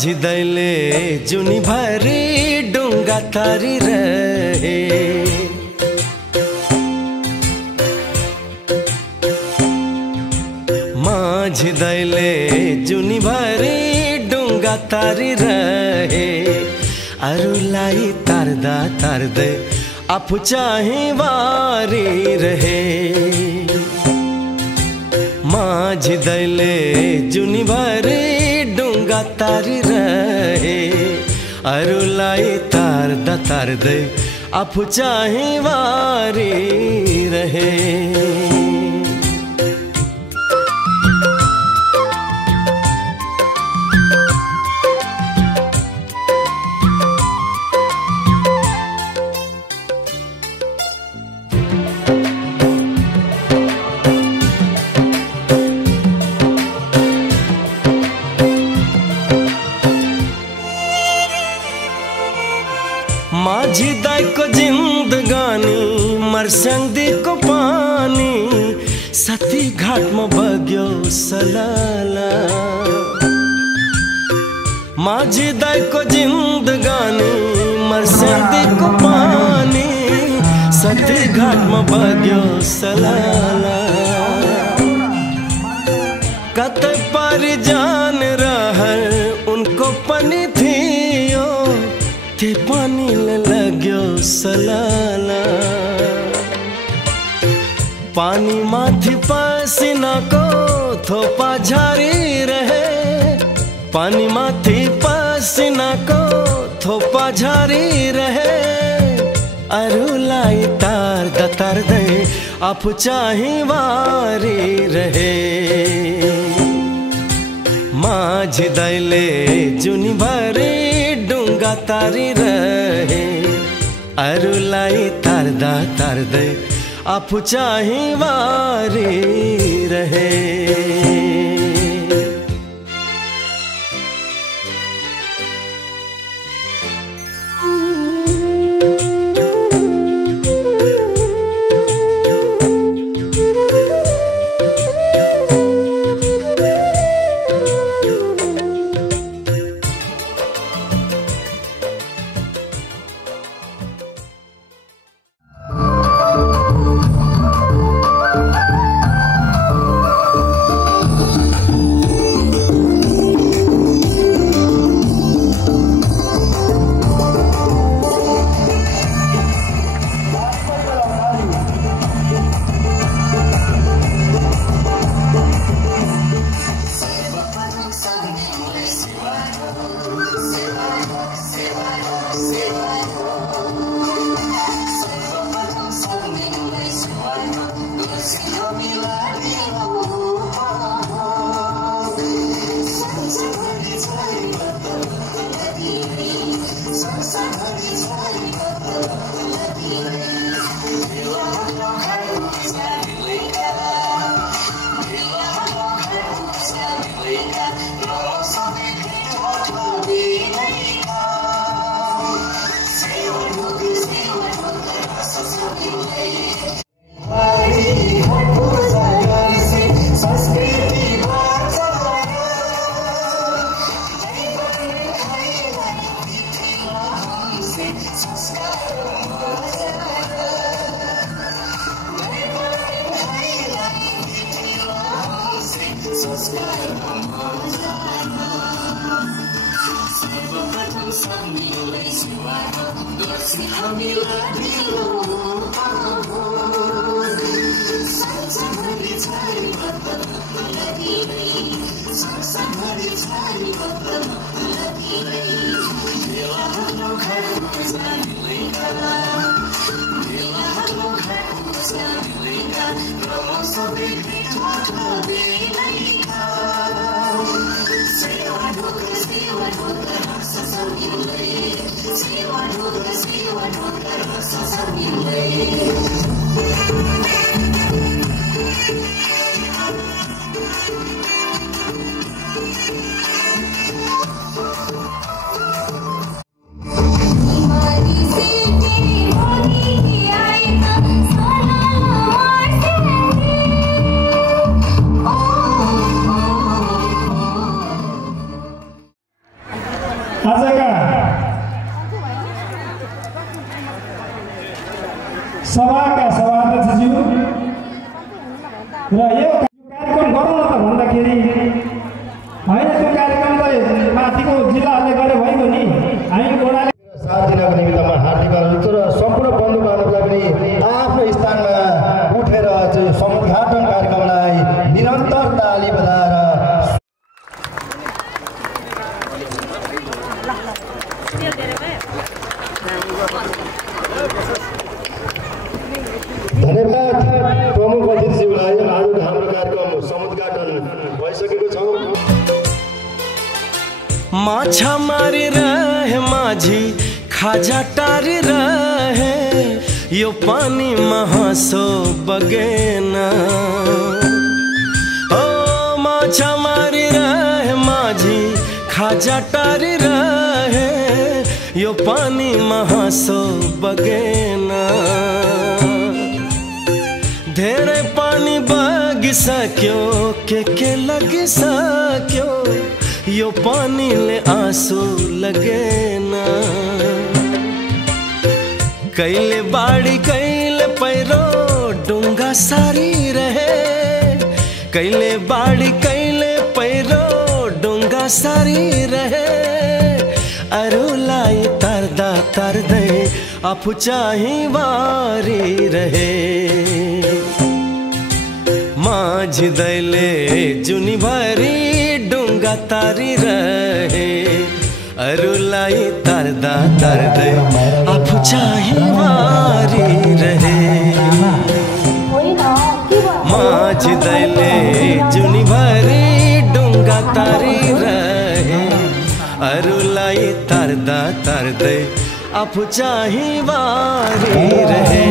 माझी दैले जुनी भरी डुंगा तारी रहे। माझी दैले जुनी भरी डुंगा तारी रहे। अरुलाई तारदा तारदे आफू चाहे वारी रहे। माझी दैले जुनी भरी डुंगा तारी रहे। अरुलाई तारदा तारदे आफू चाहे वारी रहे। माझी दाई को जिंदगानी मरसंदी को पानी सती घाट में बग्यो सलाला। माझी दाई को जिंदगानी मरसंदी को पानी सती घाट में बग्यो सलाला। कत पर जान रहल उनको पनी थियो ते पानी ले लाग्यो सलाला। पानी माथी पसीना को थोपा झारी रहे। पानी माथी पसीना को थोपा झारी रहे। अरुलाई तारदा तारदे आफू चाहे वारी रहे। माझी दैले जुनी भरी डुंगा तारी रहे। अरुलाई तारदा तारदे आफू चाहे वारी रहे। गर्दाखेरि होइन त्यो कार्यक्रम त माथिको जिल्लाहरूले गरे भइगयो नि हामी वडाले साथ दिनको निमित्तमा हार्दिक अनुरोध र सम्पूर्ण बन्धु बान्धवलाई पनि आफ्नो स्थानमा उठेर समुद्घाटन कार्यक्रमलाई निरन्तर ताली बजाएर धन्यवाद प्रमुख अतिथिज्यूलाई। आज हाम्रो कार्यक्रम समुद्घाटन भइसकेको छ। माछा मारी रहे माझी खाजा टारी रहे यो पानी महासो बगेना ओ माछा मारी रहे माझी खाजा टारी रहे यो पानी महासो बगेना धेरै पानी बगिसक्यो के लगी सक्यो यो पानीले आँसु लगेना कैले बाड़ी कैले पैरो डुंगा सारी रहे कैले बाड़ी कैले पैरो डुंगा सारी रहे अरुलाई तरदा तरदै आफू चाहिँ वारी रहे माझी दैले जुनी भरी डुंगा तारी रहे अरुलाई तरदा तरदै आफू चाहिँ वारी रहे माझी दैले जुनी भरी डुंगा तारी रहे अरुलाई तरदा तरदै आफू चाहिँ वारी रहे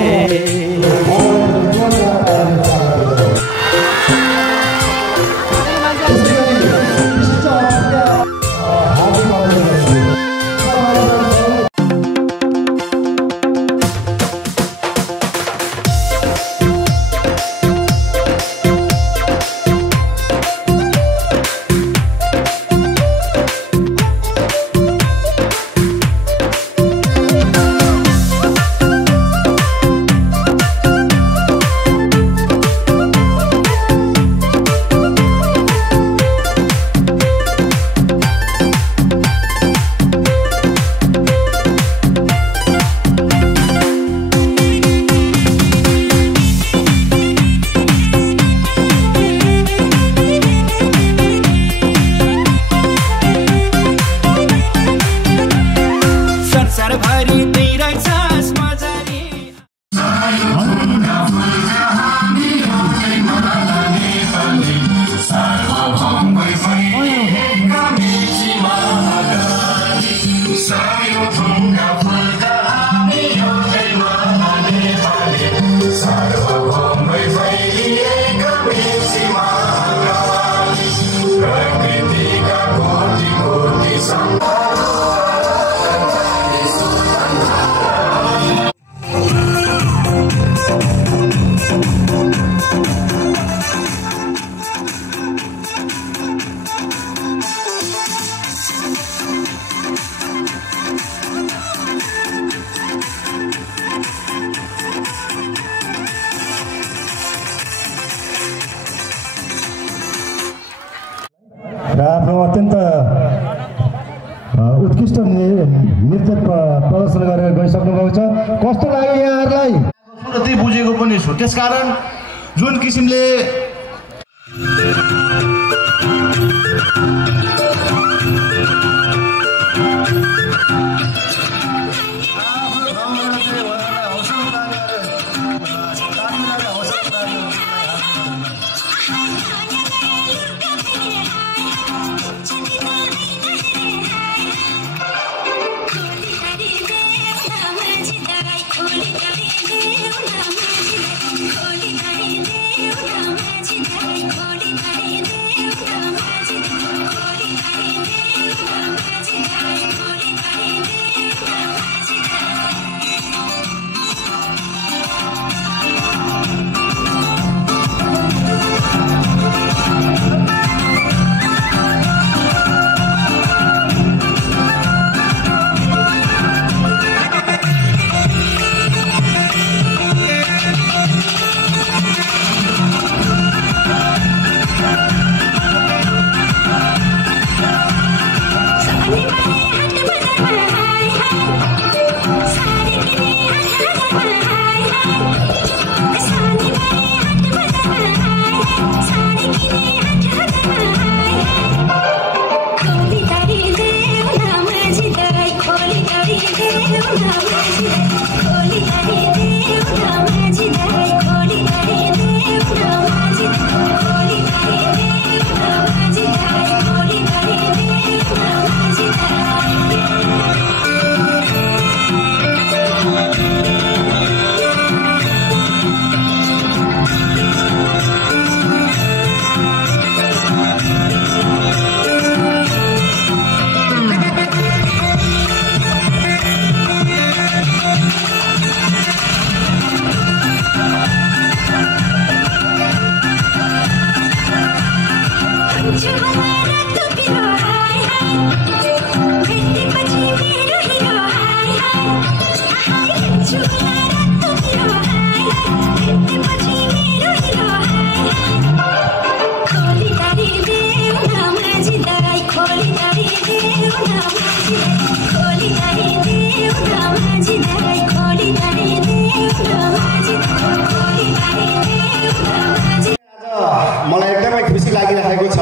र आफ्नो अत्यन्त उत्कृष्ट नृत्य प्रदर्शन गरेर गइसक्नु भएको छ। कस्तो लाग्यो यहाँहरूलाई? सुरती बुझेको पनि छु, त्यसकारण जुन किसिमले मलाई एकदमै खुसी लागिरहेको छ।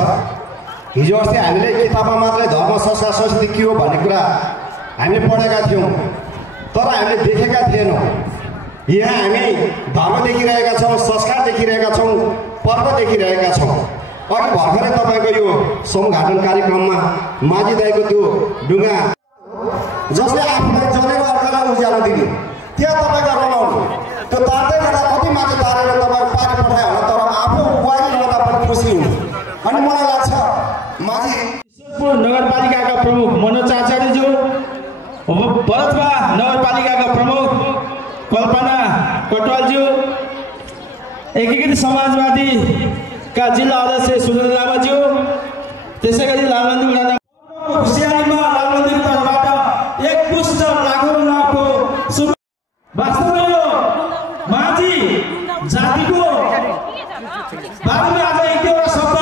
हिजो अस्ति हामीले किताबमा मात्रै धर्म संस्कार संस्कृति के हो भन्ने कुरा हामीले पढेका थियौँ, तर हामीले देखेका थिएनौँ। यहाँ हामी धर्म देखिरहेका छौँ, संस्कार देखिरहेका छौँ, पर्व देखिरहेका छौँ। अघि भर्खरै तपाईँको यो समुद्घाटन कार्यक्रममा माझी दाइको त्यो ढुङ्गा जसले आफूलाई जलेको अर्कालाई उज्यालो दिने, त्यहाँ तपाईँको रमाउनु त्यो तार्दै गर्दा कति माथि तारेर तपाईँ पारी पठायो होला, तर आफू बुहारी रहँदा पनि खुसी हुनु। अनि मलाई लाग्छ माझी नगरपालिकाका प्रमुख मनोज आचार्यज्यू, भरतवा नगरपालिकाका प्रमुख कल्पना कटवालज्यू, एकीकृत समाजवादीका जिल्ला अध्यक्ष सुरेन्द्र लामाज्यू, त्यसै गरी लालमन्दिर खुसियालीमा लालमन्दिर तर्फबाट एक पुष्ट लाखौँ लाखको वास्तवमा यो माझी जातिको बारेमा आज एक दुईवटा शब्द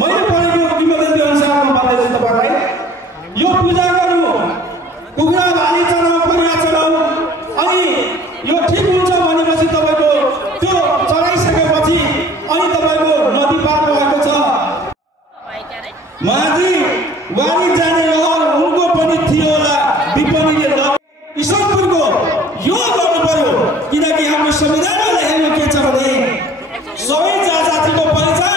मैले पढेको किंवदन्ती अनुसार म भन्दैछु तपाईँलाई। यो पूजा गर्नु, कुखुरा भाली चढाउँ, परिया चढाउँ, अनि यो ठिक हुन्छ भनेपछि तपाईँको त्यो चढाइसकेपछि अनि तपाईँको नदी पार भएको छ। माझी वारी जाने रहर उनको पनि थियो होला, विपनीले ईश्वरपुरको यो गर्नु पर्यो, किनकि हाम्रो संविधानमा लेखेको के छ भने सबै जातिको परिचय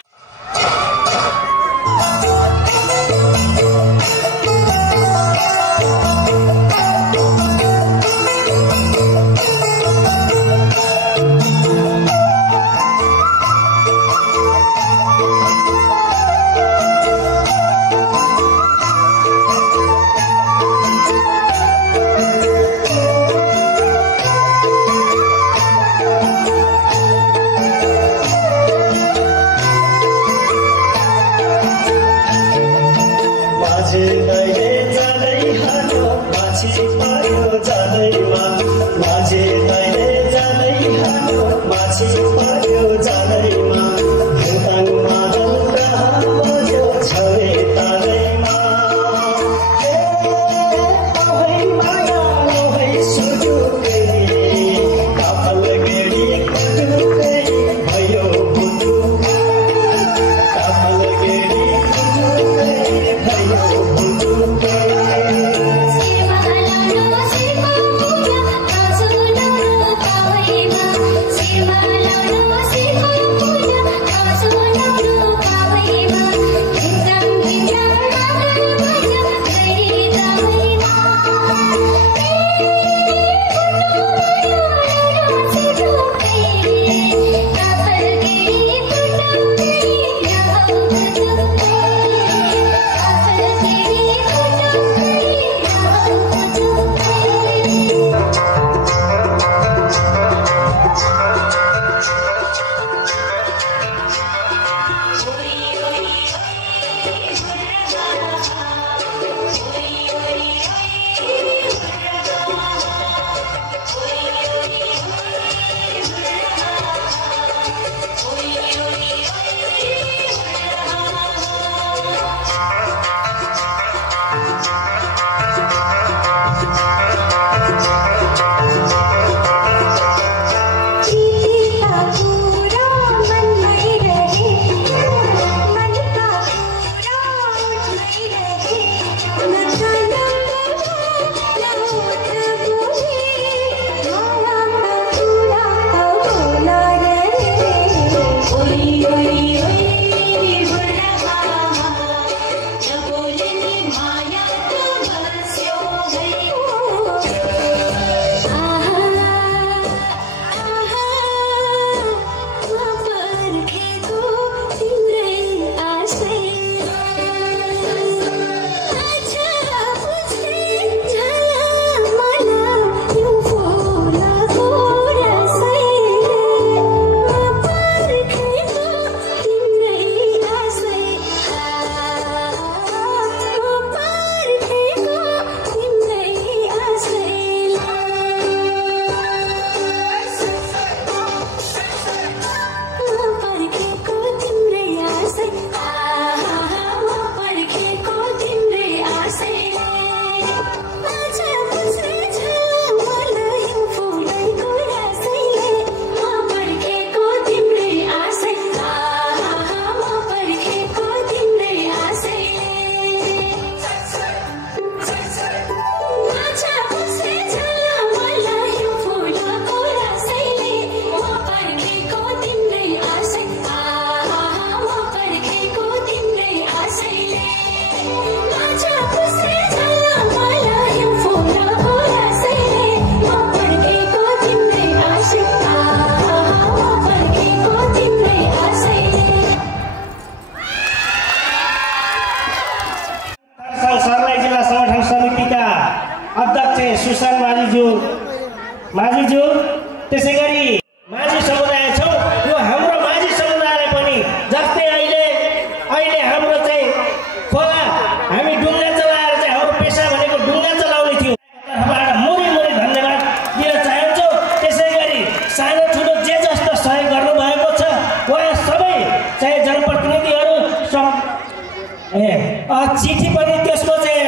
चिठी पनि त्यसको चाहिँ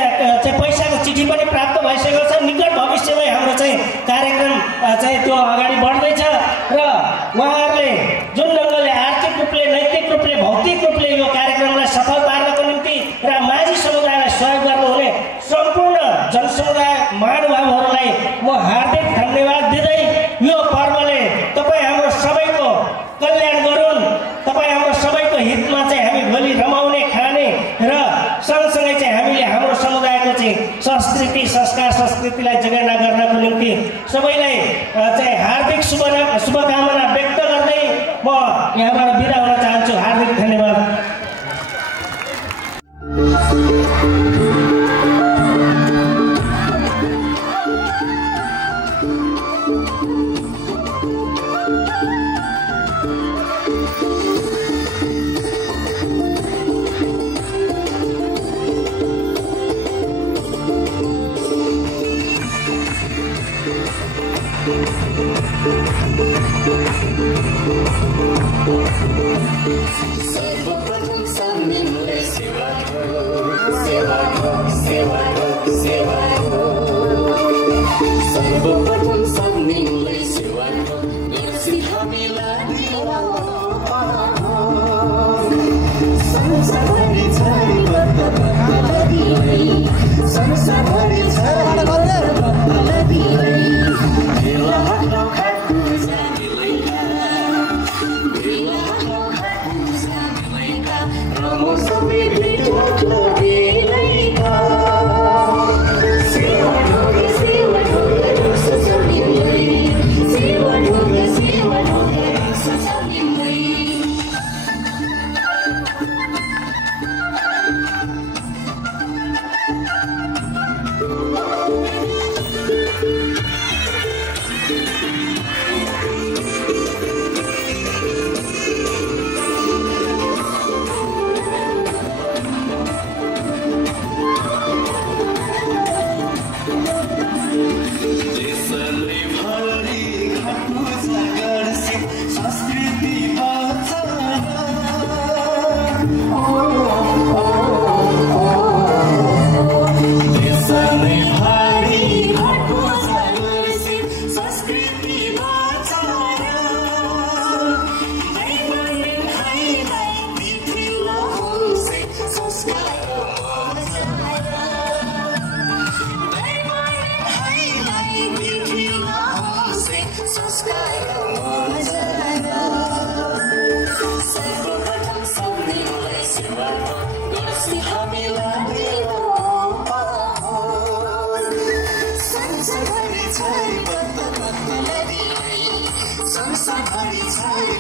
पैसाको चिठी पनि प्राप्त भइसकेको छ। निकट भविष्यमै हाम्रो चाहिँ कार्यक्रम चाहिँ त्यो अगाडि बढ्दैछ र उहाँहरूले जुन ढङ्गले आर्थिक रूपले, नैतिक रूपले, भौतिक रूपले यो कार्यक्रमलाई सफल पार्नको निम्ति र माझी समुदायलाई सहयोग गर्नुहुने सम्पूर्ण जनसमुदाय महानुभावहरूलाई म हार्दिक धन्यवाद दिँदै यो पर्वले तपाईँ हाम्रो सबैको कल्याण गरून्, तपाईँ हाम्रो सबैको हितमा चाहिँ हामी भोलि रमाउने, खाने र सँगसँगै चाहिँ हामीले हाम्रो समुदायको चाहिँ संस्कृति, संस्कार, संस्कृतिलाई जगेर्ना गर्नको निम्ति सबैलाई चाहिँ हार्दिक शुभकामना व्यक्त गर्दै म यहाँबाट बिदा हुन चाहन्छु। हार्दिक धन्यवाद। सर्वप्रथम सम्मिलनले सेवा हो, सेवा हो, सेवा हो, सेवा हो। सर्वप्रथम सम्मिलनले सेवा हो, गर्सी हामीलाई संसारभरि छाडी बद्ध भक्तलाई, संसारभरि छाडी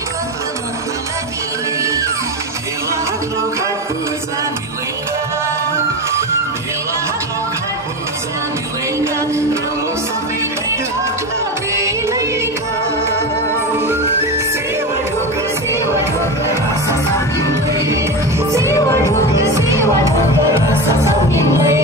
बद्ध भक्तलाई बेला हातमा खाएको जानिलैका, बेला हातमा खाएको जानिलैका, रमो सबै भेटोट लगेलैका। सेवा ढोके रस चलिलै, सेवा ढोके रस चलिलै।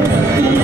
Thank you.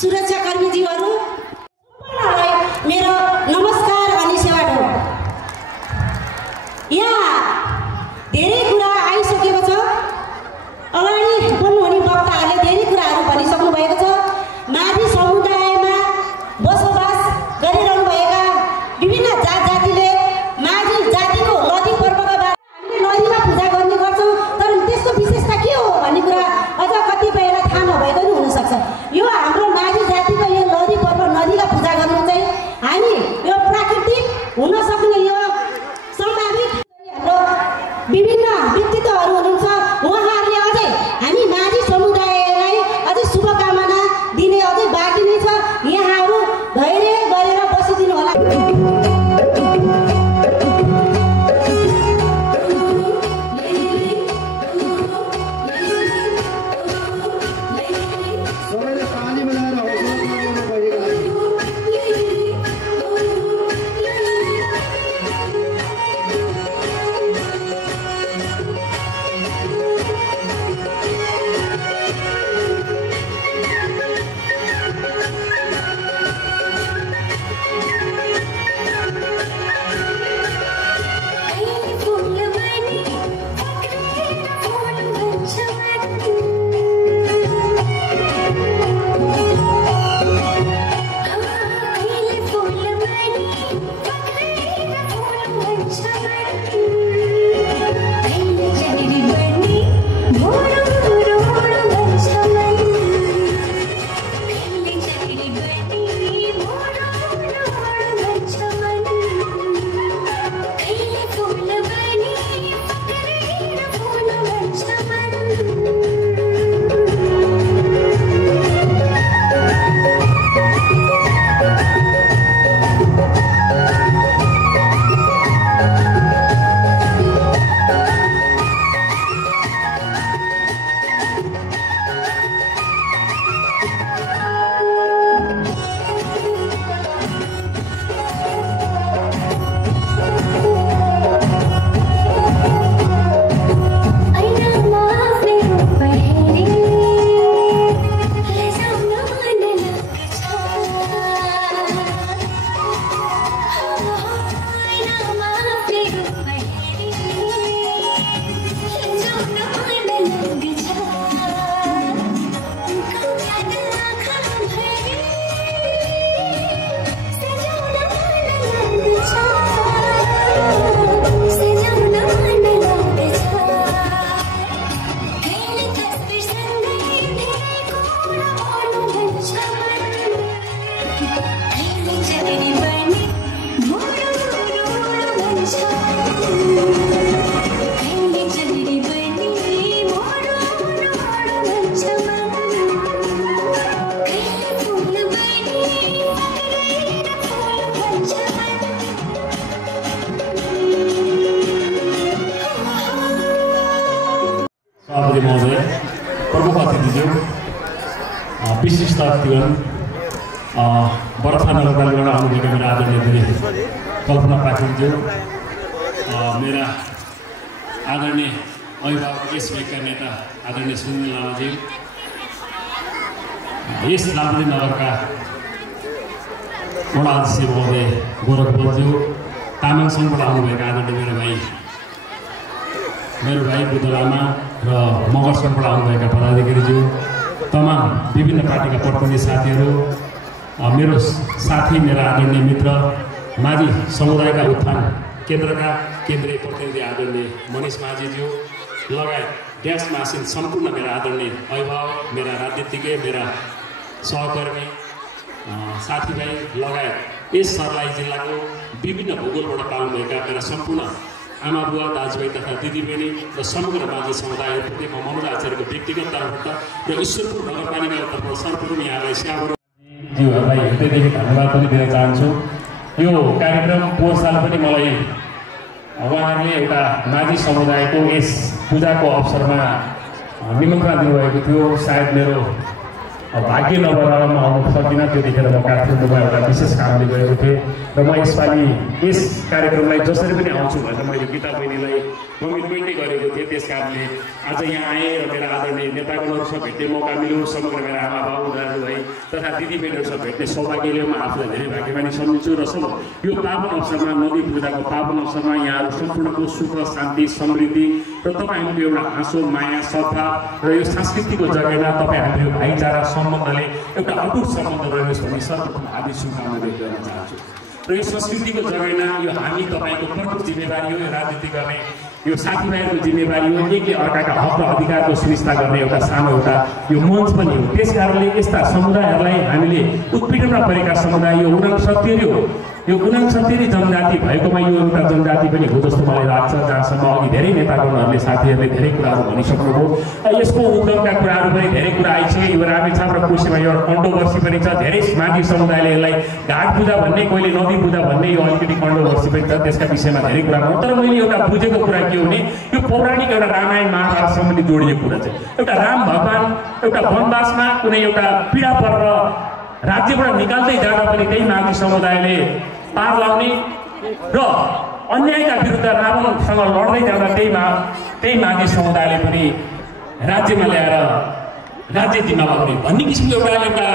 सुरक्षाकर्मीज्यूहरू मेरो नमस्कार अनि सेवाढो। यहाँ धेरै कुरा आइसकेको छ। अगाडि बोल्नुहुने वक्ताहरूले धेरै कुराहरू भनिसक्नु भएको छ। माझी समुदायमा बसोबास गरिरहनुभएका विभिन्न जात जातिले माझी जातिको नदी पर्वका बारेमा हामीले नदीमा पूजा गर्ने गर्छौँ, तर त्यसको विशेषता के हो भन्ने कुरा अझ कतिपयलाई थाहा नभएको पनि हुनसक्छ। यो हाम्रो माझी जातिको यो नदी पर्व नदीका पूजा गर्नु चाहिँ हामी यो प्राकृतिक हुन सक्ने यो सम्भावित हाम्रो विभिन्न व्यक्तित्वहरू हुनुहुन्छ। उहाँहरूले अझै हामी माझी समुदायलाई अझै शुभकामना दिने अझै बाँकी नै छ। यहाँहरू धैर्य गरेर बसिदिनु होला। महोदय, प्रमुख अतिथिज्यू, विशिष्ट अतिथिगण, बरथा नगरपालिकाबाट आउनुभएका मेरा आदरणीय दिदी कल्पना पाठकज्यू, मेरा आदरणीय अभिभावक यस भेगका नेता आदरणीय सुनिल लामाज्यू, यस लामाजी नगरका वडा अध्यक्ष महोदय गोरख बोज्यू, तामाङ सङ्घबाट आउनुभएका आदरणीय मेरो भाइ बुद्ध लामा र मगर सङ्घबाट आउनुभएका पदाधिकारीज्यू, तमाम विभिन्न पार्टीका प्रतिनिधि साथीहरू, मेरो साथी मेरा आदरणीय मित्र माझी समुदायका उत्थान केन्द्रका केन्द्रीय प्रतिनिधि आदरणीय मनिष माझीज्यू लगायत ड्यास मासिन सम्पूर्ण मेरा आदरणीय अभिभावक, मेरा राजनीतिज्ञ, मेरा सहकर्मी साथीभाइ लगायत यस सर्लाही जिल्लाको विभिन्न भूगोलबाट पाउनुभएका मेरा सम्पूर्ण आमा बुवा दाजुभाइ तथा दिदीबहिनी र समग्र माझी समुदायहरूप्रति म मनोज आचार्यको व्यक्तिगत तर्फबाट र ईश्वरपुर नगरपालिकाको तर्फबाट सर्वप्रथम यहाँलाई स्याहारज्यूहरूलाई हृदयदेखि धन्यवाद पनि दिन चाहन्छु। यो कार्यक्रम पोहोर साल पनि मलाई उहाँहरूले एउटा माझी समुदायको यस पूजाको अवसरमा निमन्त्रणा दिनुभएको थियो। सायद मेरो भाग्य नभएर म आउनु सकिनँ। त्यतिखेर म काठमाडौँमा एउटा विशेष कामले गएको थिएँ र म यसपालि यस कार्यक्रमलाई जसरी पनि आउँछु भनेर मैले गीता बहिनीलाई कमिटमेन्टै गरेको थिएँ। त्यस कारणले आज यहाँ आएँ र मेरा आदरणीय नेतागणहरूसँग भेट्ने मौका मिल्यो। समग्र मेरा आमा बाबु दाजुभाइ तथा दिदीबहिनीहरूसँग भेट्ने सौभाग्यले म आफूलाई धेरै भाग्यमानी सम्झिन्छु र यो पावन अवसरमा नदी पूजाको पावन अवसरमा यहाँहरू सम्पूर्णको सुख शान्ति समृद्धि र तपाईँहरूको एउटा हाँसो माया सद्भाव र यो संस्कृतिको जग्गामा तपाईँहरूको भाइचारा सम्बन्धले एउटा अटुट सम्बन्ध रहोस् भन्ने सर्वप्रथम हार्दिक शुभकामना व्यक्त गर्न चाहन्छु। र यो संस्कृतिको जग्गामा यो हामी तपाईँको प्रमुख जिम्मेवारी हो। यो राजनीति गर्ने यो साथीभाइहरूको जिम्मेवारी हो। एकले अर्काका हक र अधिकारको सुनिश्चित गर्ने एउटा सानो एउटा यो मञ्च पनि हो। त्यस कारणले यस्ता समुदायहरूलाई हामीले उत्पीडनमा परेका समुदाय यो 69 हो। यो 69 जनजाति भएकोमा यो एउटा जनजाति पनि हो जस्तो मलाई लाग्छ। जहाँसम्म अघि धेरै नेतागणहरूले साथीहरूले धेरै कुराहरू भनिसक्नुभयो। यसको उद्योगका कुराहरू पनि धेरै कुरा आइसक्यो। यो रामेछाप र कोशीमा यो कन्ट्रोभर्सी पनि छ। धेरै माझी समुदायले यसलाई घाट पूजा भन्ने, कोहीले नदी पूजा भन्ने, यो अलिकति कन्ट्रोभर्सी पनि छ। त्यसका विषयमा धेरै कुरा गर्नु। तर मैले एउटा बुझेको कुरा के हो भने यो पौराणिक एउटा रामायण महाभारतसँग जोडिएको कुरा चाहिँ एउटा राम भगवान एउटा वनवासमा कुनै एउटा पीडा परेर राज्यबाट निकाल्दै जाँदा पनि त्यही माझी समुदायले पार लाउने र अन्यायका विरुद्ध रावणसँग लड्दै जाँदा त्यही माझी समुदायले पनि राज्यमा ल्याएर राज्य जिम्मा पाउने भन्ने किसिमको एउटा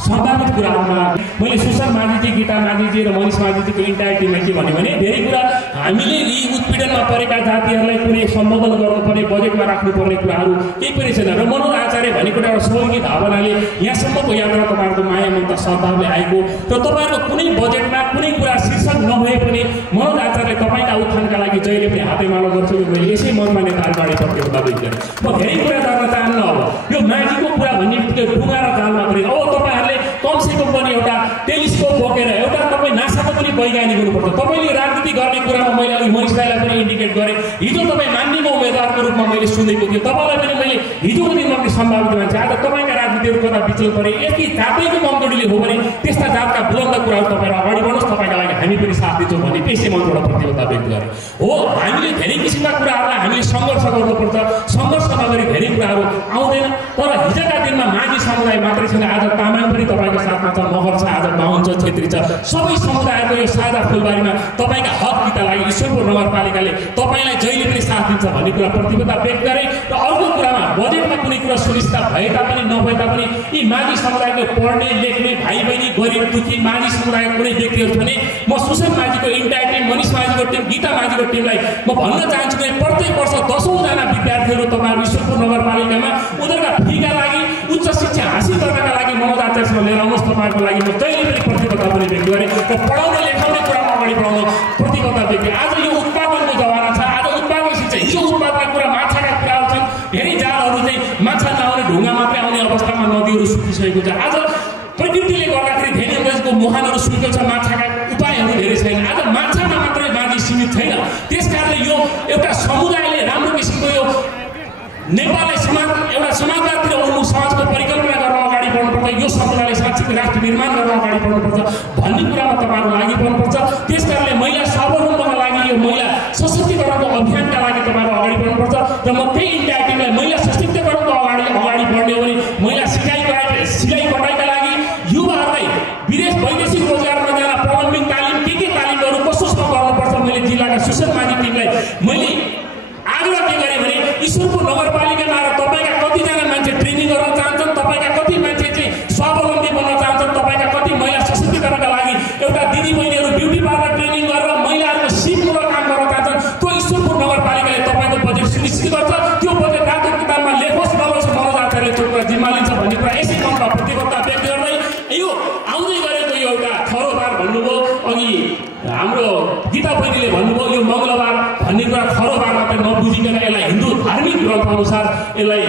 सम्भावित कुराहरूमा मैले सुशान्त माझीजी, गीता माझीजी र मनिष माझीजीको इन्टायर टिममा के भन्यो भने धेरै कुरा हामीले यी उत्पीडनमा परेका जातिहरूलाई कुनै सम्बोधन गर्नुपर्ने, बजेटमा राख्नुपर्ने कुराहरू केही पनि छैन। र मनोज आचार्य भनेको एउटा स्वर्गीय भावनाले यहाँसम्मको यात्रा तपाईँहरूको माया ममता सद्भावले आएको र तपाईँहरूको कुनै बजेटमा कुनै कुरा शीर्षक नभए पनि मनोज आचार्यले तपाईँका उत्थानका लागि जहिले पनि हातेमालो गर्छु। मैले यसै मनमा नेताहरूको अगाडि प्रतिबद्धता व्यक्त गरेँ। म धेरै कुरा गर्न चाहन्न। अब यो माझीको कुरा भन्ने बित्तिकै ढुङ्गा र जालमा पनि अब तपाईँहरूले कमसेकम पनि एउटा टेलिस्कोप बोकेर एउटा तपाईँ नासाको पनि वैज्ञानिक हुनुपर्छ। तपाईँले राजनीति गर्ने कुरामा मैले अघि मनिष दाइलाई पनि इन्डिकेट गरेँ। हिजो तपाईँ मान्यमा उम्मेदवारको रूपमा मैले सुनेको थिएँ। तपाईँलाई पनि मैले हिजोको दिनमा पनि सम्भावित मान्छे आज तपाईँका राजनीतिहरू कता विचलन परे। यदि जातैको कमजोरीले हो भने त्यस्ता जातका बुलन्द कुराहरू तपाईँहरू अगाडि बढ्नुहोस्, तपाईँका लागि हामी पनि साथ दिन्छौँ भन्ने त्यसै मञ्चबाट प्रतिबद्धता व्यक्त गरेँ। हो, हामीले धेरै किसिमका कुराहरूलाई हामीले सङ्घर्ष गर्नुपर्छ। सङ्घर्ष नगरी धेरै कुराहरू आउँदैन। तर हिजोका दिनमा माझी समुदाय मात्रै छैन, आज तामाङ पनि तपाईँको साथमा छ, मगर छ, आज बाहुन छ, छेत्री छ। सबै समुदायको यो साझा फुलबारीमा तपाईँका हकका लागि ईश्वरपुर नगरपालिकाले तपाईँलाई जहिले पनि साथ दिन्छ भन्ने कुरा प्रतिबद्धता व्यक्त गरे। र अर्को कुरामा बजेटमा कुनै कुरा सुनिश्चित भए तापनि नभए तापनि यी माझी समुदायको पढ्ने लेख्ने भाइ बहिनी गरिब दुखी माझी समुदायका कुनै व्यक्तिहरू भने म सुशान्त माझीको इन्टायर टिम, मनिष माझीको टिम, गीता माझीको टिमलाई म भन्न चाहन्छु कि प्रत्येक वर्ष 10औं जना विद्यार्थीहरू तपाईँहरू ईश्वरपुर नगरपालिकामा उनीहरूका फीका लागि उच्च शिक्षा हासिल गर्नका लागि मनोज आचार्यसँग लिएर आउनुहोस्। तपाईँहरूको लागि म जहिले पनि प्रतिबद्धता पनि व्यक्त गरेँ र पढाउने लेखाउने कुरामा अगाडि बढाउन प्रतिबद्धता व्यक्त। आज यो उत्पादनको जमाना छ। आज उत्पादन शिक्षा, हिजो उत्पादनका कुरा माछाका कुराहरू छन्। धेरै जालहरू चाहिँ माछा नआउने ढुङ्गा मात्रै आउने अवस्थामा नदीहरू सुकिसकेको छ। आज प्रकृतिले गर्दाखेरि धेरै अङ्ग्रेजको मुहानहरू सुकेको छ। माछाका उपायहरू धेरै छैन। आज माछामा मात्रै माझी सीमित छैन। त्यस कारणले यो एउटा समुदायले राम्रो किसिमको यो नेपाललाई एउटा समाजवादतिर उन्मुख समाजको परिकल्पना गर्न अगाडि बढ्नुपर्छ। यो समुदायले साँच्चै राष्ट्र निर्माण गर्न अगाडि बढ्नुपर्छ भन्ने कुरामा तपाईँहरू लागि पर्नुपर्छ। त्यस कारणले महिला स्वावलम्बनका लागि यो महिला सशक्तिकरणको अभियानका लागि तपाईँहरू अगाडि बढ्नुपर्छ। र म त्यही इन्डिया टिमलाई महिला सशक्तिकरणको अगाडि बढ्ने हो भने महिला सिलाइ कटाइका लागि युवाहरूलाई विदेश वैदेशिक रोजगारमा जान प्रलम्बित तालिम के तालिमहरू कस्तो गर्नुपर्छ मैले जिल्लाका सुशान्त माझी टिमलाई मैले आग्रह के गरेँ भने ईश्वरपुर नगरपालिकामा तपाईँका कतिजना मान्छे ट्रेनिङ गर्न चाहन्छन्, तपाईँका कति मान्छे चाहिँ स्वावलम्बी बन्न चाहन्छन्, तपाईँका कति महिला सशक्तिकरणका लागि एउटा दिदी बहिनीहरू ब्युटी पार्लर ट्रेनिङ गरेर महिलाहरूको सिपमूलक काम गर्न चाहन्छन्। त्यो ईश्वरपुर नगरपालिकाले तपाईँको बजेट सुनिश्चित गर्छ। त्यो बजेट रातो किताबमा लेखोस् नलोस् मनोज आचार्यले त्यो कुरा जिम्मा लिन्छ भन्ने कुरा यसै मनमा प्रतिबद्धता व्यक्त गर्दै यो आउँदै गरेको यो एउटा खरोबार भन्नुभयो। अघि हाम्रो गीता बहिनीले भन्नुभयो यो मङ्गलबार भन्ने कुरा खरोबार मात्रै नबुझिकन यसलाई हिन्दू धार्मिक ग्रन्थ अनुसार यसलाई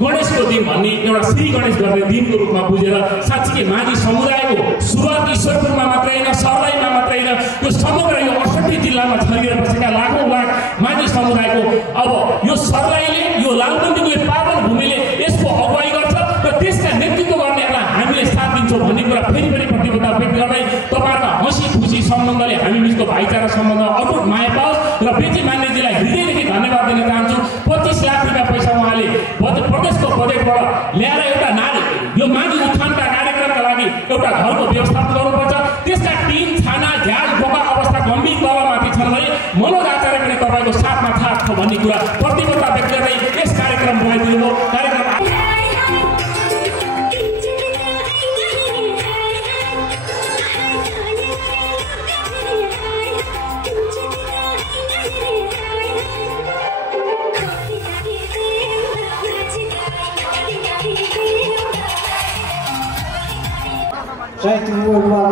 गणेशको दिन भन्ने एउटा श्री गणेश गर्ने दिनको रूपमा बुझेर साँच्चीकै माझी समुदायको सुरुवात ईश्वरपुरमा मात्रै होइन, सर्लाहीमा मात्रै होइन, यो समग्र यो 68 जिल्लामा छरिएर बसेका लाखौँ लाख माझी समुदायको अब यो सर्लाहीले यो लालबन्दीको यो पावन भूमिले यसको अगुवाई गर्छ र त्यसका नेतृत्व गर्नेहरूलाई हामीले साथ दिन्छौँ भन्ने कुरा फेरि पनि प्रतिबद्धता व्यक्त गर्दै तपाईँहरूको हँसी खुसी सम्बन्धले हामी बिचको भाइचारा सम्बन्ध अटुट माया पाओस् र बेची मान्यजीलाई हृदयदेखि धन्यवाद दिन चाहन्छु। 25 लाख रुपियाँ पैसा उहाँले प्रदेशको बजेटबाट ल्याएर एउटा नारी यो तलमाथि छर्दै मनोज आचार्य पनि तपाईँको साथमा छ भन्ने कुरा प्रतिबद्धता व्यक्त गर्दै यस कार्यक्रम बोलाइदिनु भयो। कार्यक्रम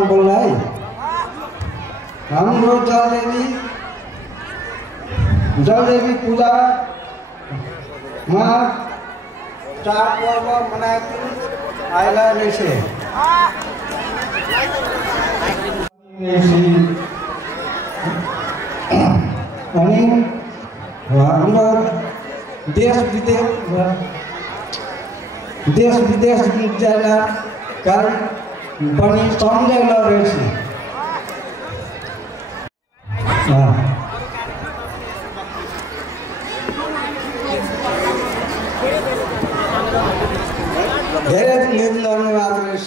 बोल्दै हाम्रो जलदेवी पूजामा चाडपर्व मनाएको आइला रहेछ। अनि हाम्रो देश विदेश जाँदा पनि सम्झाइला रहेछ। धेरै धन्यवाद रहेछ।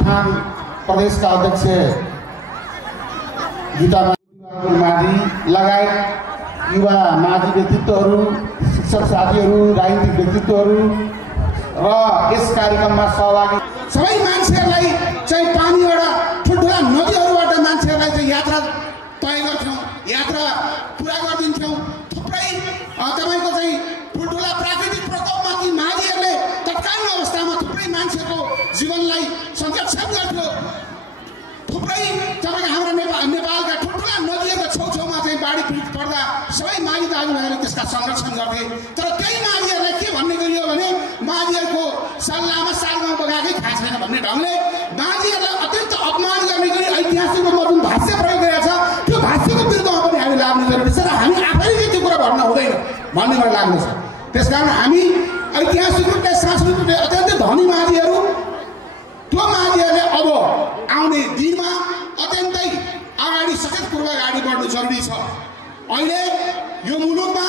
थान प्रदेशका अध्यक्ष गीता माझी लगायत युवा माझी व्यक्तित्वहरू, शिक्षक साथीहरू, राजनीतिक व्यक्तित्वहरू र यस कार्यक्रममा सहभागी सबै मान्छेहरूलाई चाहिँ पानीबाट ठुल्ठुला नदीहरूबाट मान्छेहरूलाई चाहिँ यात्रा तय गर्थ्यौँ, यात्रा पुरा गरिदिन्थ्यौँ। थुप्रै तपाईँको चाहिँ ठुल्ठुला प्राकृतिक प्रकोपमा ती माझीहरूले तत्कालीन अवस्थामा थुप्रै मान्छेको जीवनलाई संरक्षण गर्थ्यो। थुप्रै तपाईँको हाम्रो नेपालका ठुल्ठुला नदीहरूका छेउछेउमा चाहिँ बाढी पीडित पर्दा सबै माझी दाजुभाइहरूले त्यसका संरक्षण गर्थे। तर त्यही माझीहरूलाई के भन्ने गरियो भने माझीहरूको सल्लाहमा सालमा बगाएकै थाहा छैन भन्ने ढङ्गले माझीहरूलाई अत्यन्त अपमान गर्ने गरी ऐतिहासिक रूपमा जुन भाष्य प्रयोग गरेको छ त्यो भाष्यको विरुद्धमा पनि हामी लाग्नु जरुरी छ र हामी आफैले त्यो कुरा भन्न हुँदैन भन्ने मलाई लाग्दछ। त्यसकारण हामी ऐतिहासिक रूपले सांस्कृतिक रूपले अत्यन्तै धनी माझीहरू त्यो माझीहरूले अब आउने दिनमा अत्यन्तै अगाडि सचेतपूर्वक अगाडि बढ्नु जरुरी छ। अहिले यो मुलुकमा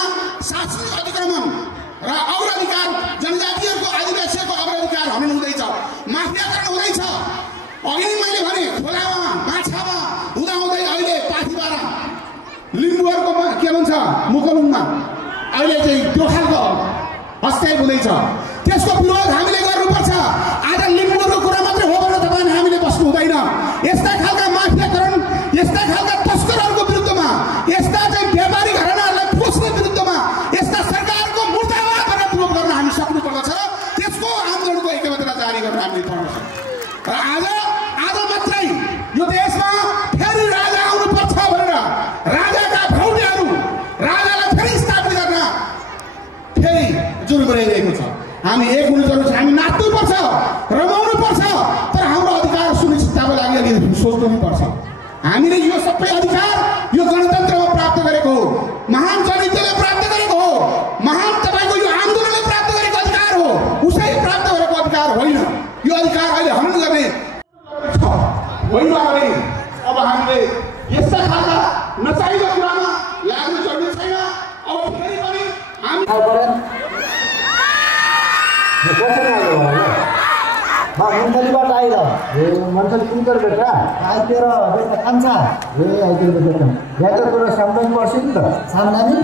सांस्कृतिक अतिक्रमण र अग्राधिकार जनजातिहरूको आदिवासीहरूको अग्राधिकार हनन हुँदैछ, माफियाकरण हुँदैछ। अघि नै मैले भने खोलामा माछामा हुँदाहुँदै अहिले पाथीबारा लिम्बूहरूको के भन्छ मुकलुङमा अहिले चाहिँ त्यो खालको हस्ताइ हुँदैछ। त्यसको विरोध हामीले गर्नुपर्छ। आज लिम्बूहरूको कुरा मात्रै हो भनेर तपाईँले हामीले बस्नु हुँदैन। यस्ता खालका माफियाकरण, यस्ता खालका तस्करहरूको विरुद्धमा, यस्ता चाहिँ व्यापारी घरानाहरूलाई पोस्ने विरुद्धमा, यस्ता सरकारको मुर्दाबाद भनेर विरोध गर्न हामी सक्नुपर्दछ। त्यसको आन्दोलनको ऐक्यबद्धता जारी गर्न हामीले पर्दछ। र आज मात्रै यो देशमा फेरि राजा आउनुपर्छ भनेर राजाका भौटेहरू राजालाई फेरि स्थापित गर्न फेरि जुन गरिरहेको छ। हामी एक हुनु जरुरी छ। हामी नाच्नुपर्छ, रमाउनुपर्छ, तर हाम्रो अधिकार सुनिश्चितताको लागि अलि सोच्नु पनि पर्छ। हामीले यो सबै अधिकार यो गणतन्त्रमा प्राप्त गरेको हो, महान जनयुद्धले प्राप्त गरेको हो, महान तपाईँको यो आन्दोलनले प्राप्त गरेको अधिकार हो, उसै प्राप्त गरेको अधिकार होइन। यो अधिकार अहिले हनन गर्ने होइन भने अब हामीले यस्ता खालका नचाहिँदो कुरामा लाग्नु जरुरी छैन। अब फेरि पनि हामी मन्थलीबाट आइल मन्थली कुन्तर बेटा आइतेर बेटा कान्छा आइतेर बेटा यहाँ त कुरा सामदानी पर्छ नि त सामदानी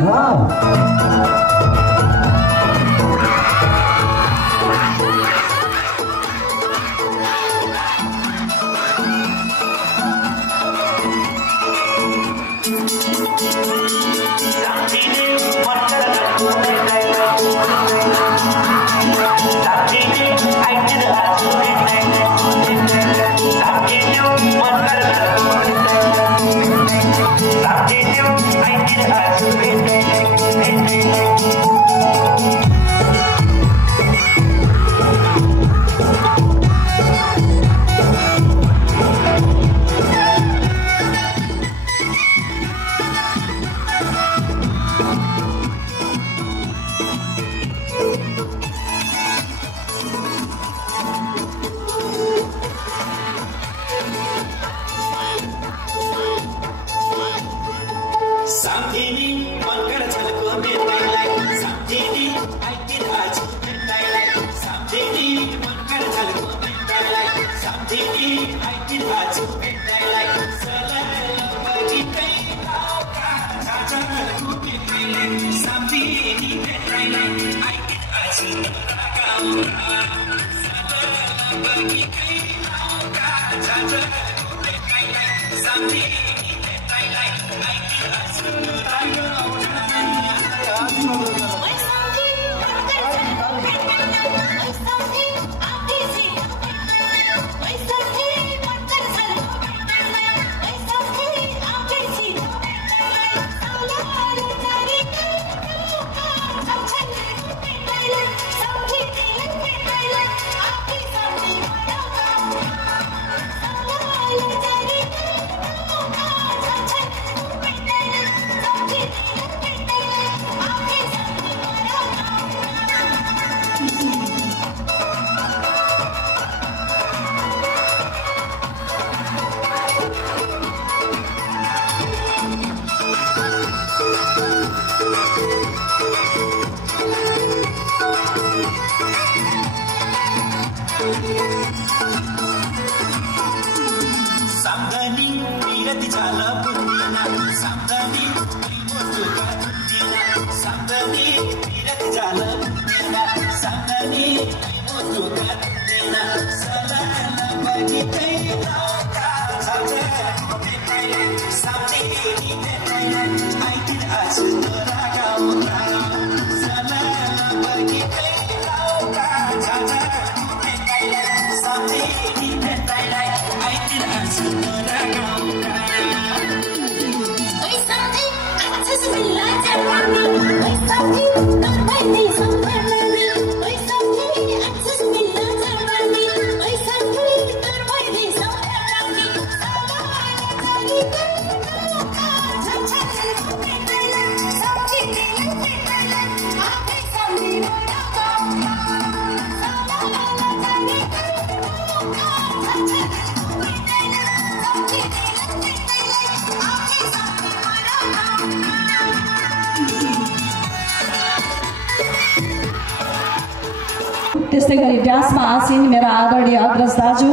त्यस्तै गरी ड्यासमा आसीन मेरा आदरणीय अग्रज दाजु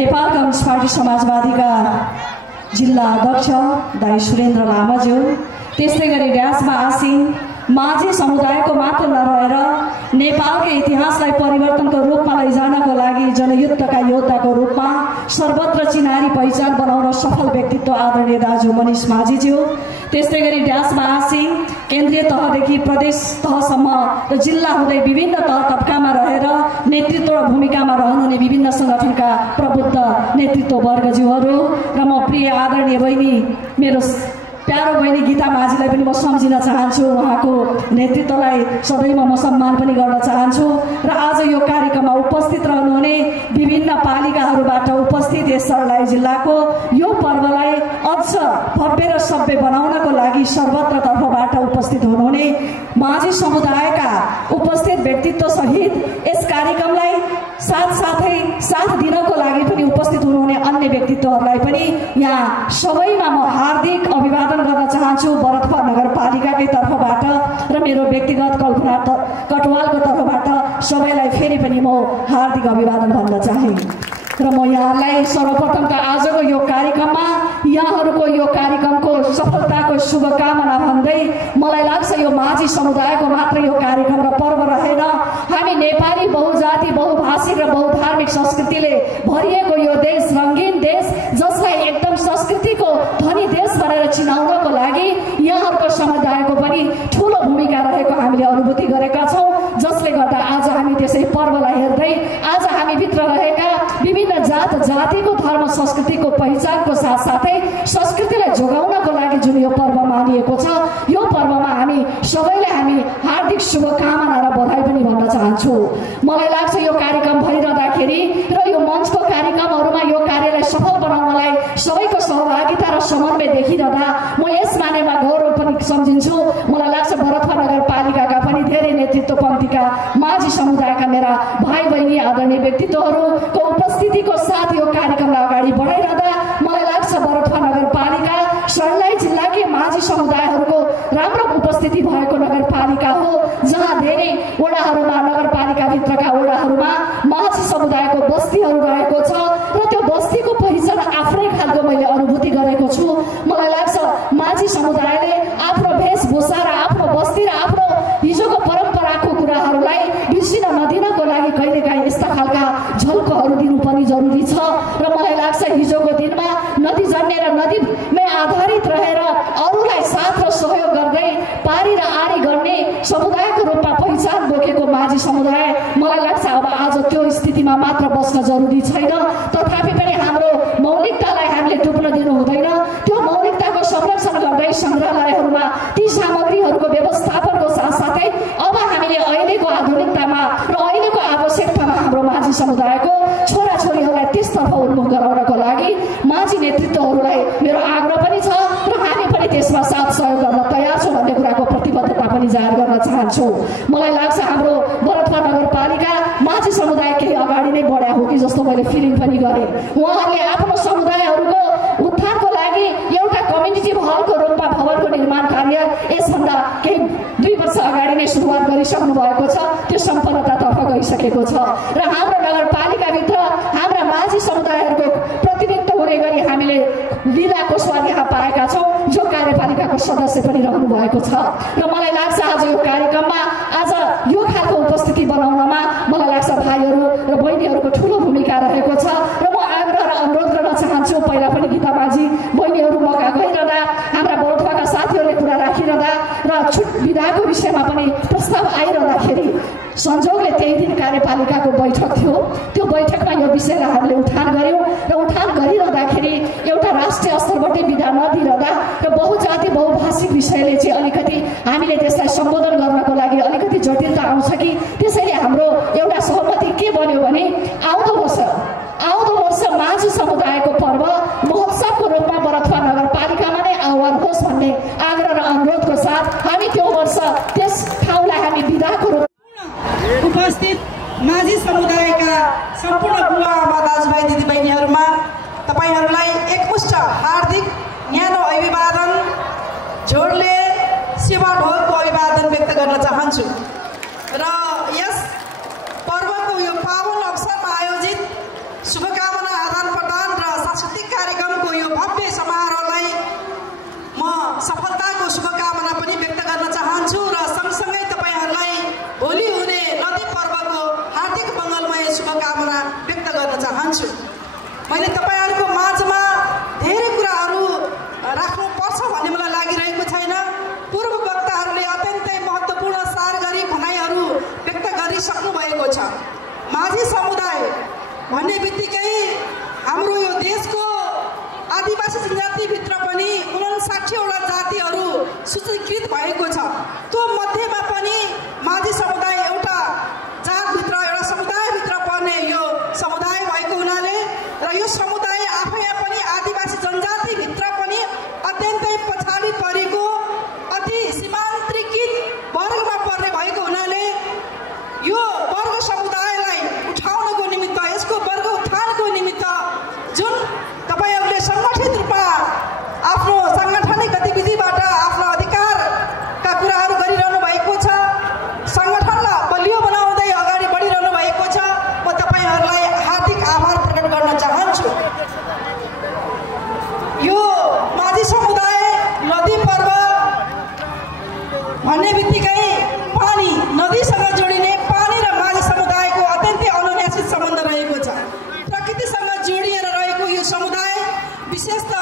नेपाल कम्युनिस्ट पार्टी समाजवादीका जिल्ला अध्यक्ष दाइ सुरेन्द्र लामाज्यू, त्यस्तै गरी ड्यासमा आसीन माझी समुदायको मात्र नरहेर नेपालकै इतिहासलाई परिवर्तनको रूपमा लैजानको लागि जनयुद्धका योद्धाको रूपमा सर्वत्र चिनारी पहिचान बनाउन सफल व्यक्तित्व आदरणीय दाजु मनिष माझीज्यू, त्यस्तै गरी ड्यासमा आसीन केन्द्रीय तहदेखि प्रदेश तहसम्म र जिल्ला हुँदै विभिन्न तह तबकामा रहेर नेतृत्व र भूमिकामा रहनुहुने विभिन्न सङ्गठनका प्रबुद्ध नेतृत्व वर्गज्यूहरू र म प्रिय आदरणीय बहिनी मेरो प्यारो बहिनी गीता माझीलाई पनि म सम्झिन चाहन्छु। उहाँको नेतृत्वलाई सदैव म सम्मान पनि गर्न चाहन्छु र आज यो कार्यक्रममा उपस्थित रहनुहुने विभिन्न पालिकाहरूबाट उपस्थित यस सर्लाही जिल्लाको यो पर्वलाई अझ भव्य र सभ्य बनाउनको लागि सर्वत्र तर्फबाट उपस्थित हुनुहुने माझी समुदायका उपस्थित व्यक्तित्व सहित यस कार्यक्रमलाई साथसाथै साथ दिनको लागि पनि उपस्थित हुनुहुने अन्य व्यक्तित्वहरूलाई पनि यहाँ सबैमा म हार्दिक अभिवादन गर्न चाहन्छु भरतपुर नगरपालिकाकै तर्फबाट र मेरो व्यक्तिगत कल्पना कटवालको तर्फबाट सबैलाई फेरि पनि म हार्दिक अभिवादन भन्न चाहे र म यहाँलाई सर्वप्रथम त आजको यो कार्यक्रममा यहाँहरूको यो कार्यक्रमको सफलताको शुभकामना भन्दै मलाई लाग्छ यो माझी समुदायको मात्र यो कार्यक्रम र पर्व रहेन, हामी नेपाली बहुजाति बहुभाषिक र बहुधार्मिक संस्कृतिले भरिएको यो देश रङ्गीन देश जसलाई एकदम संस्कृतिको धनी देश भनेर चिनाउनको लागि यहाँहरूको समुदायको पनि ठुलो भूमिका रहेको हामीले अनुभूति गरेका छौँ, जसले गर्दा आज हामी त्यसै पर्वलाई हेर्दै आज हामीभित्र रहेका विभिन्न जात जातिको धर्म संस्कृतिको पहिचानको साथसाथै संस्कृतिलाई जोगाउनको लागि जुन यो पर्व मानिएको छ यो पर्वमा हामी सबैले हामी हार्दिक शुभकामना र बधाई पनि भन्न चाहन्छु। मलाई लाग्छ यो कार्यक्रम भइरहँदाखेरि र यो मञ्चको कार्यक्रमहरूमा यो कार्यलाई सफल बनाउनलाई सबैको सहभागिता र समन्वय देखिरहँदा म यस मानेमा गौरव पनि सम्झिन्छु। मलाई लाग्छ भरतपुर नगरपालिकाका पनि धेरै नेतृत्व पन्थीका माझी समुदायका मेरा भाइ बहिनी आदरणीय व्यक्तित्वहरूको उपस्थितिको साथ यो कार्यक्रमलाई अगाडि बढाइरहँदा मलाई लाग्छ भरतपुर नगरपालिका सर्लाही जिल्लाकै माझी समुदायहरूको राम्रो उपस्थिति भएको नगरपालिका हो, जहाँ धेरै वडाहरूमा नगरपालिकाभित्रका वडाहरूमा माझी समुदायको बस्तीहरू रहेको छ र त्यो बस्तीको पहिचान आफ्नै खालको मैले अनुभूति गरेको छु। मलाई लाग्छ माझी समुदायले आफ्नो वेशभूषा र आफ्नो बस्ती र आफ्नो हिजोको परम्पराको कुराहरूलाई बिर्सिन नदिनको लागि कहिलेकाहीँ यस्ता खालका झल्कोहरू दिनु पनि जरुरी छ र मलाई लाग्छ हिजोको दिनमा नदी जन्ने र नदीमै आधारित रहेर अरूलाई साथ र सहयोग गर्दै पारी र आरी गर्ने समुदायको रूपमा पहिचान बोकेको माझी समुदाय मलाई लाग्छ अब आज त्यो स्थितिमा मात्र बस्न जरुरी छैन, तथापि पनि हाम्रो मौलिकतालाई हामीले डुब्न दिनु हुँदैन। त्यो मौलिकताको संरक्षण गर्दै सङ्ग्रहालयहरूमा ती सामग्रीहरूको व्यवस्थापनको साथसाथै अब हामीले अहिलेको आधुनिकतामा र अहिलेको आवश्यकतामा हाम्रो माझी समुदायको छोराछोरीहरूलाई त्यसतर्फ उन्मुख गराउनको लागि माझी नेतृत्वहरूलाई मेरो आग्रह पनि छ र हामी पनि त्यसमा साथ सहयोग गर्न तयार छौँ भन्ने कुराको प्रतिबद्धता पनि जाहेर गर्न चाहन्छु। मलाई लाग्छ हाम्रो भरतपुर नगरपालिका माझी समुदाय केही अगाडि नै बढ्या हो कि जस्तो मैले फिलिङ पनि गरेँ। उहाँहरूले आफ्नो समुदायहरूको उत्थानको लागि एउटा कम्युनिटी हलको रूपमा भवनको निर्माण कार्य यसभन्दा केही 2 वर्ष अगाडि नै सुरुवात गरिसक्नु भएको छ, त्यो सम्पन्नतातर्फ गइसकेको छ र हाम्रो नगरपालिकाभित्र हाम्रा माझी समुदायहरूको प्रतिनिधित्व हुने गरी हामीले लीला कोसवाल यहाँ पाएका छौँ जो कार्यपालिकाको सदस्य पनि रहनु भएको छ र मलाई लाग्छ आज यो कार्यक्रममा आज यो खालको उपस्थिति बनाउनमा मलाई लाग्छ भाइहरू र बहिनीहरूको ठुलो भूमिका रहेको छ र म आग्रह र अनुरोध गर्न चाहन्छु। पहिला पनि गीता माझी बहिनीहरू मौका गइरहँदा हाम्रा बौद्धका साथीहरूले कुरा राखिरहँदा र छुट विधाको विषयमा पनि प्रस्ताव आइरहँदाखेरि संजोगले त्यही दिन कार्यपालिकाको बैठक थियो, त्यो बैठकमा यो विषयलाई हामीले उठान गऱ्यौँ र उठान गरिरहँदाखेरि एउटा राष्ट्रिय स्तरबाटै विधा नदिइरहँदा र बहुजाति बहुभाषिक विषयले चाहिँ अलिकति हामीले त्यसलाई सम्बोधन गर्नको लागि अलिकति जटिलता आउँछ कि त्यसैले हाम्रो एउटा सहमति के बन्यो भने आउँदो वर्ष माझी समुदायको पर्व महोत्सवको रूपमा भरतपुर नगरपालिकामा नै आह्वान होस् भन्ने आग्रह र अनुरोधको साथ हामी त्यो वर्ष त्यस ठाउँलाई हामी विधाको रूप उपस्थित माझी समुदायका सम्पूर्ण बुवा आमा दाजुभाइ दिदीबहिनीहरूमा तपाईँहरूलाई एकमुष्ट हार्दिक न्यानो अभिवादन जोडले सेवा ढोलको अभिवादन व्यक्त गर्न चाहन्छु र यस पर्वको यो पावन अवसरमा आयोजित शुभकामना आदान प्रदान र सांस्कृतिक कार्यक्रमको यो भव्य समारोहलाई म सफलताको शुभकामना पनि व्यक्त गर्न चाहन्छु र सँगसँगै तपाईहरूलाई भोलि हुने नदी पर्वको हार्दिक मङ्गलमय शुभकामना व्यक्त गर्न चाहन्छु। मैले तपाईँहरूको माझमा धेरै कुराहरू राख्नुपर्छ भन्ने मलाई लागिरहेको छैन। पूर्व वक्ताहरूले अत्यन्तै महत्त्वपूर्ण सार गरी भनाइहरू व्यक्त गरिसक्नु भएको छ। माझी समुदाय भन्ने बित्तिकै हाम्रो यो देशको आदिवासी जनजातिभित्र पनि 59वटा जातिहरू सूचीकृत भएको छ। त्यो मध्येमा पनि माझी समुदाय एउटा जातभित्र एउटा समुदायभित्र पर्ने यो समुदाय भएको हुनाले र यो समुदाय आफैमा पनि आदिवासी जनजातिभित्र पनि अत्यन्तै पछाडि परेको अति सीमान्तरीकृत वर्गमा पर्ने भएको हुनाले यो वर्ग समुदायलाई उठाउनको निमित्त यसको वर्ग उत्थानको निमित्त जुन तपाईहरूले सङ्गठित रूपमा आफ्नो साङ्गठनिक गतिविधिबाट आफ्नो अधिकारका कुराहरू गरिरहनु भएको छ, सङ्गठनलाई बलियो बनाउँदै अगाडि बढिरहनु भएको छ। म तपाईँहरूलाई हार्दिक आभार प्रकट गर्न चाहन्छु। यो माझी समुदाय नदी पर्व भन्ने बित्तिकै पानी नदीसँग जोडिने पानी र माझी समुदायको अत्यन्तै अनुनासिक सम्बन्ध रहेको छ। प्रकृतिसँग जोडिएर रहेको यो समुदाय विशेष त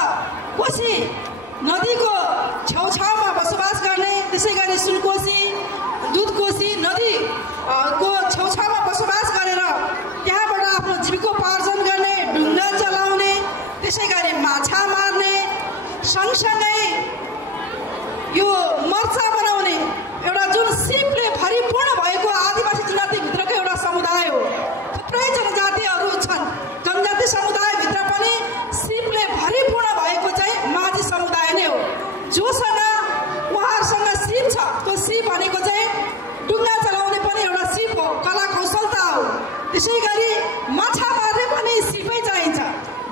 कोशी नदीको छेउछाउमा बसोबास गर्ने, त्यसै गरी सुनकोशी दुधकोशी नदीको छेउछाउमा बसोबास गरेर त्यहाँबाट आफ्नो जीविकोपार्जन गर्ने, ढुङ्गा चलाउने, त्यसै गरी माछा मार्ने, सँगसँगै यो मर्चा बनाउने एउटा जुन सिपले भरिपूर्ण भएको आदिवासी जनजातिभित्रको एउटा समुदाय हो। थुप्रै जनजातिहरू छन्, जनजाति समुदायभित्र पनि सिपले भरिपूर्ण भएको चाहिँ माझी समुदाय नै हो। जोसँग उहाँहरूसँग सिप छ, त्यो सिप भनेको चाहिँ ढुङ्गा चलाउने पनि एउटा सिप हो, कला कौशलता हो। त्यसै गरी माछा मार्ने पनि सिपै चाहिन्छ।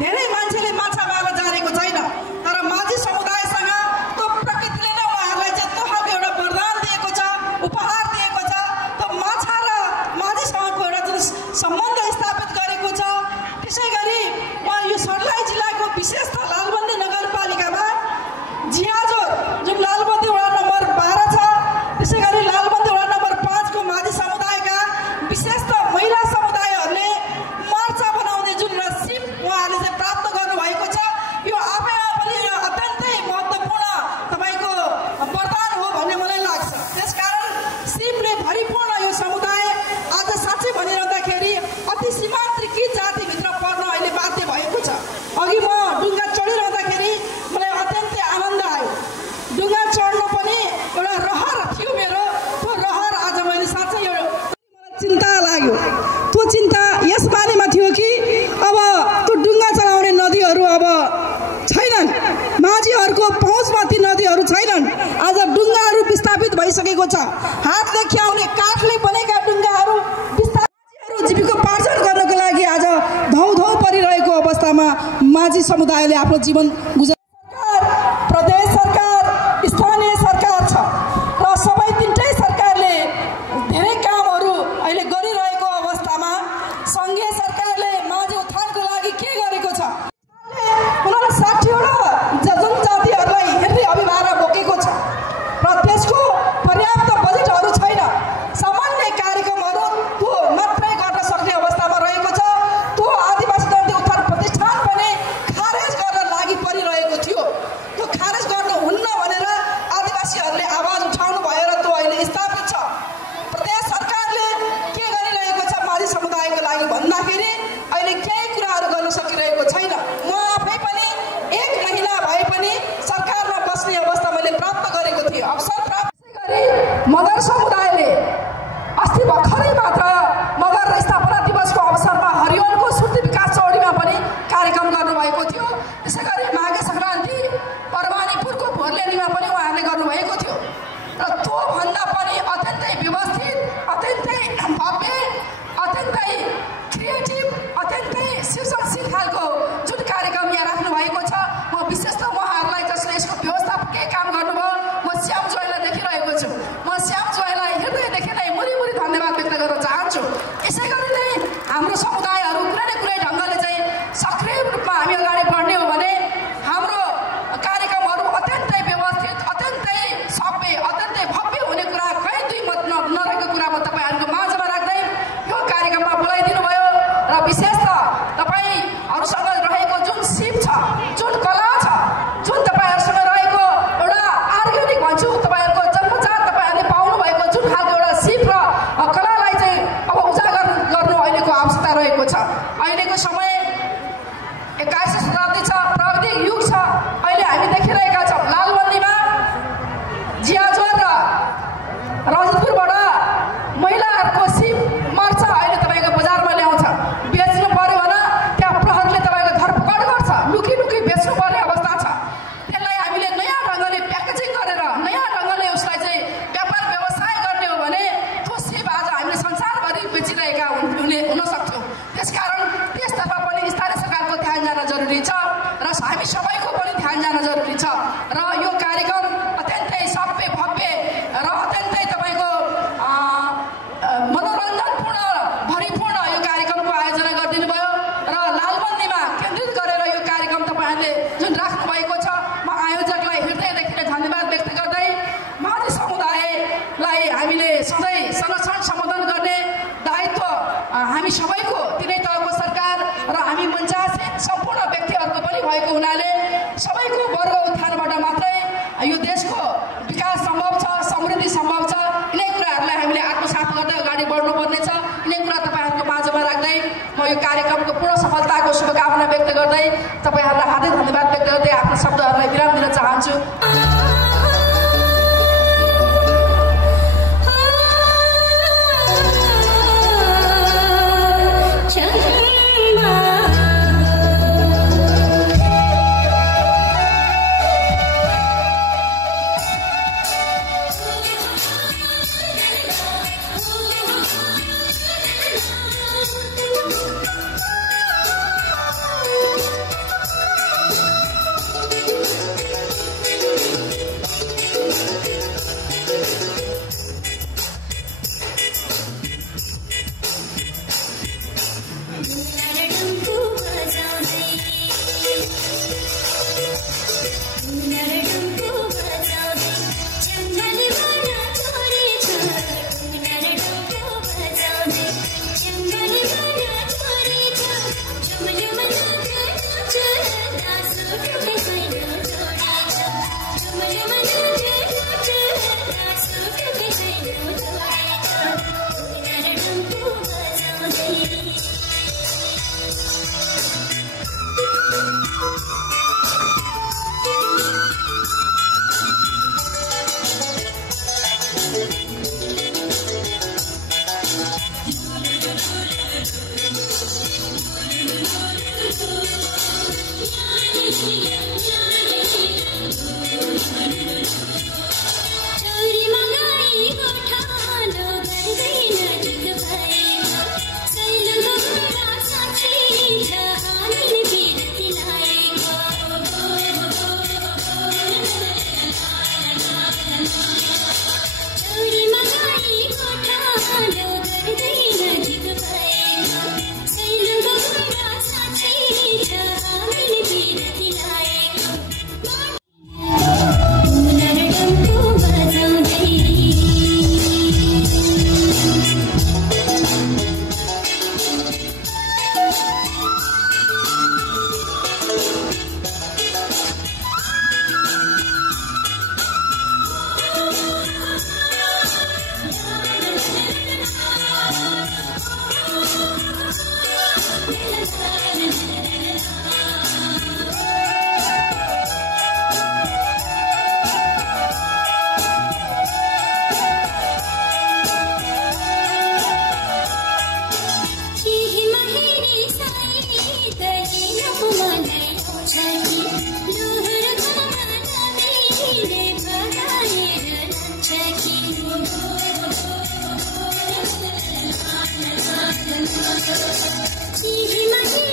धेरै मान्छेले माछा मार्न जानेको छैन, तर माझी समुदायसँग त्यो प्रकृतिले नै उहाँहरूलाई चाहिँ त्यो खालको एउटा वरदान दिएको छ, उपहार दिएको छ। त्यो माछा र माझीसँगको एउटा जुन सम्बन्ध स्थापित गरेको छ। त्यसै गरी उहाँ यो सर्लाही जिल्लाको विशेष त लालबन्दी नगरपालिकामा जियाजोर जुन लालबन्दी वडा नम्बर 12 छ, त्यसै गरी लालबन्दी वडा नम्बर 5 को माझी समुदायका विशेष त महिला समुदायहरूले मर्चा बनाउने जुन सिप उहाँहरूले चाहिँ प्राप्त गर्नुभएको छ। यो आफैमा पनि अत्यन्तै महत्त्वपूर्ण तपाईँको वरदान हो भन्ने मलाई लाग्छ। त्यसकारण सिपले भरिपूर्ण यो समुदाय आज साँच्चै भनिरहँदाखेरि अति सीमान्तरीकृत जातिभित्र पर्न अहिले बाध्य भएको छ। अघि म ढुङ्गा चढिरहँदाखेरि मलाई अत्यन्तै आनन्द आयो। ढुङ्गा चढ्नु पनि एउटा रहर थियो मेरो। त्यो रहर आज मैले साँच्चै मलाई चिन्ता लाग्यो। त्यो चिन्ता यस बारेमा थियो कि अब त्यो ढुङ्गा चलाउने नदीहरू अब छैनन्, माझीहरूको पहुँचमा ती नदीहरू छैनन्। आज ढुङ्गाहरू विस्थापित भइसकेको छ। हातले ख्याउने काठले बनेका ढुङ्गाहरू विस्थापितहरू जीविकोपार्जन गर्नको लागि आज धौधौ परिरहेको अवस्थामा माझी समुदायले आफ्नो जीवन गुजार प्रदेश सरकार, स्थानीय सरकार छ र सबै तीनटै सरकारले धेरै कामहरू अहिले गरिरहेको अवस्थामा सङ्घीय सरकारले माझी उत्थानको लागि के गरेको छ? 59वटा जनजातिहरूलाई हेर्ने अभिभार बोकेको छ र त्यसको पर्याप्त बजेटहरू छैन। सामान्य कार्यक्रमहरू त्यो मात्रै गर्न सक्ने अवस्थामा रहेको छ। त्यो आदिवासी जनजाति उत्थान प्रतिष्ठान पनि खारेज गर्न लागि परिरहेको छ। अहिलेको समय 21औं शताब्दी छ, प्राविधिक युग छ। अहिले हामी देखिरहेका छौँ लालबन्दीमा जियाजोर र रजतपुरबाट महिलाहरूको सिप मर्छ। अहिले तपाईँको बजारमा ल्याउँछ, बेच्नु पर्यो भने त्यहाँ प्रहरीले तपाईँको धरपकड गर्छ, लुकी लुकी बेच्नु पर्ने अवस्था छ। त्यसलाई हामीले नयाँ ढङ्गले प्याकेजिङ गरेर नयाँ ढङ्गले उसलाई चाहिँ व्यापार व्यवसाय गर्ने हो भने त्यो सिप आज हामीले संसारभरि बेचिरहेका हुन सक्छौँ। त्यसकारण त्यसतर्फ पनि स्थानीय सरकारको ध्यान जान जरुरी छ र हामी सबैको पनि ध्यान जान जरुरी छ। र यो कार्यक्रम अत्यन्तै सभ्य भव्य र अत्यन्तै तपाईँको मनोरञ्जनपूर्ण भरिपूर्ण यो कार्यक्रमको आयोजना गरिदिनु भयो र लालबन्दीमा केन्द्रित गरेर यो कार्यक्रम तपाईँहरूले जुन राख्नु भएको छ, म आयोजकलाई हृदयदेखि नै धन्यवाद व्यक्त गर्दै माझी समुदायलाई हामीले सधैँ संरक्षण सम्बोधन गर्ने दायित्व हामी सबैको, तिनै तहको सरकार र हामी मञ्चासहित सम्पूर्ण व्यक्तिहरूको पनि भएको हुनाले सबैको वर्ग उत्थानबाट मात्रै यो देशको विकास सम्भव छ, समृद्धि सम्भव छ। यिनै कुराहरूलाई हामीले आत्मसात गर्दै अगाडि बढ्नुपर्ने छ। यिनै कुरा तपाईँहरूको माझमा राख्दै म यो कार्यक्रमको पूर्ण सफलताको शुभकामना व्यक्त गर्दै तपाईँहरूलाई हार्दिक धन्यवाद व्यक्त गर्दै आफ्नो शब्दहरूलाई विराम दिन चाहन्छु।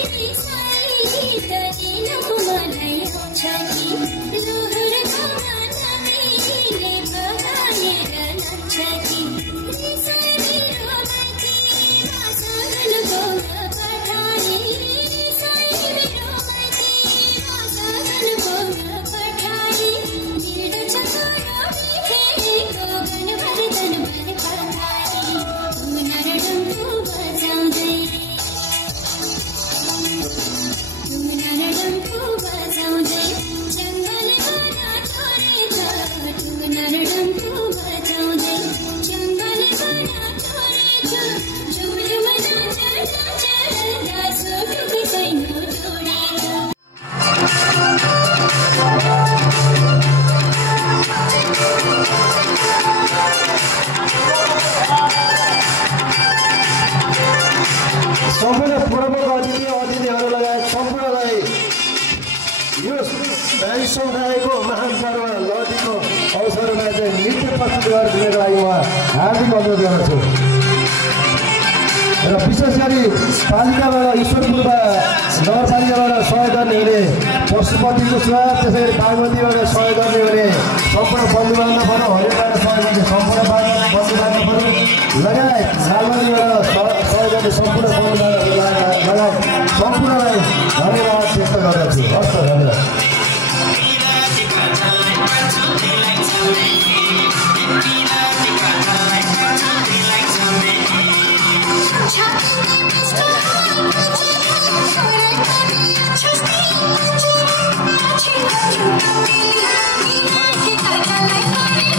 He सम्पूर्ण प्रमुख अतिथिहरू लगायत सम्पूर्णलाई यो दाई समुदायको महान पर्व लौटीको अवसरमा चाहिँ नृत्य प्रस्तुत गरिदिनको लागि म हार्दिक अनुरोध गर्दछु र विशेष गरी पालिकाबाट ईश्वरपुरमा नगरपालिकाबाट सहयोग गर्ने हुने पशुपतिको सेवा त्यसै गरी बागमतीबाट सहयोग गर्ने हुने सम्पूर्ण बन्धुबान्धवहरू हरिबाट सहयोग गर्ने सम्पूर्ण बन्धुबान्धवहरू लगायत लालबागबाट सहयोग गर्ने सम्पूर्ण बन्धुबान्धवहरू लगायत सम्पूर्णलाई धन्यवाद व्यक्त गर्दछु। हस् त, धन्यवाद।